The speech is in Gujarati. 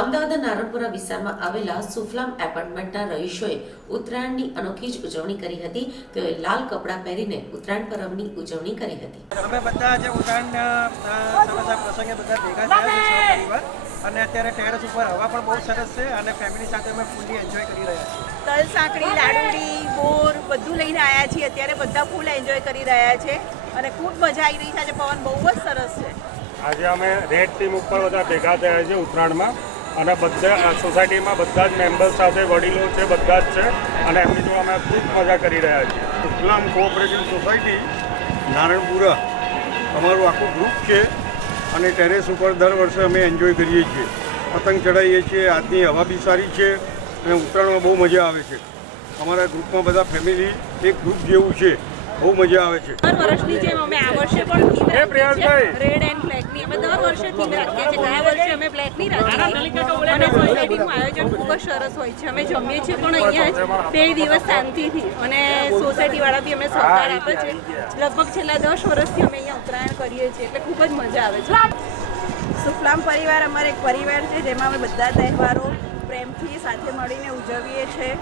અમદાવાદના નારણપુરા વિસ્તારમાં આવેલા સુફલામ એપાર્ટમેન્ટના રહીશોએ ઉત્તરાયણની અનોખી જ ઉજવણી કરી હતી. તેઓએ લાલ કપડાં પહેરીને ઉત્તરાયણ પર્વની ઉજવણી કરી હતી. અમે બધા જે ઉત્તરાયણના પ્રસંગે બધા ભેગા થયા છે અને અત્યારે ટેરેસ ઉપર હવા પણ બહુ સરસ છે અને ફેમિલી સાથે અમે ફૂલી એન્જોય કરી રહ્યા છીએ. તલ સાંકળી લાડુડી બોર બધું લઈને આવ્યા છીએ. અત્યારે બધા ફૂલ એન્જોય કરી રહ્યા છે. અને ખૂબ મજા આવી રહી છે. આજે પવન બહુ જ સરસ છે. આજે અમે રેડ ટીમ ઉપર બધા ભેગા થયા છે ઉત્તરાયણમાં. અને બધા સોસાયટીમાં બધા જ મેમ્બર્સ સાથે વડીલો છે, બધા જ છે. અને એમની જોડે અમે ખૂબ મજા કરી રહ્યા છીએ. Islam cooperative society Naranpura. અમારું આખું ગ્રુપ છે અને ટેરેસ ઉપર દર વર્ષે અમે એન્જોય કરીએ છીએ. પતંગ ચડાવીએ છીએ આજની હવા બી સારી છે અને ઉત્તરાયણમાં બહુ મજા આવે છે. અમારા ગ્રુપમાં બધા ફેમિલી એક ગ્રુપ જેવું છે. બહુ મજા આવે છે. દર વર્ષની જેમ અમે આ વર્ષે પણ થીમ રાખીએ છીએ. રેડ એન્ડ બ્લેકની અમે દર વર્ષે થીમ રાખીએ છીએ. ગયા વર્ષે અમે બ્લેકની રાખી અને સોસાયટીનું આયોજન ખૂબ જ સરસ હોય છે. અમે જમીએ છીએ પણ અહીંયા જ બે દિવસ શાંતિથી. અને સોસાયટીવાળા બી અમને સહકાર આપે છે. લગભગ છેલ્લા દસ વર્ષથી અમે અહીંયા ઉત્તરાયણ કરીએ છીએ. એટલે ખૂબ જ મજા આવે છે. સુફલામ પરિવાર અમારો એક પરિવાર છે જેમાં અમે બધા તહેવારો પ્રેમથી સાથે મળીને ઉજવીએ છીએ.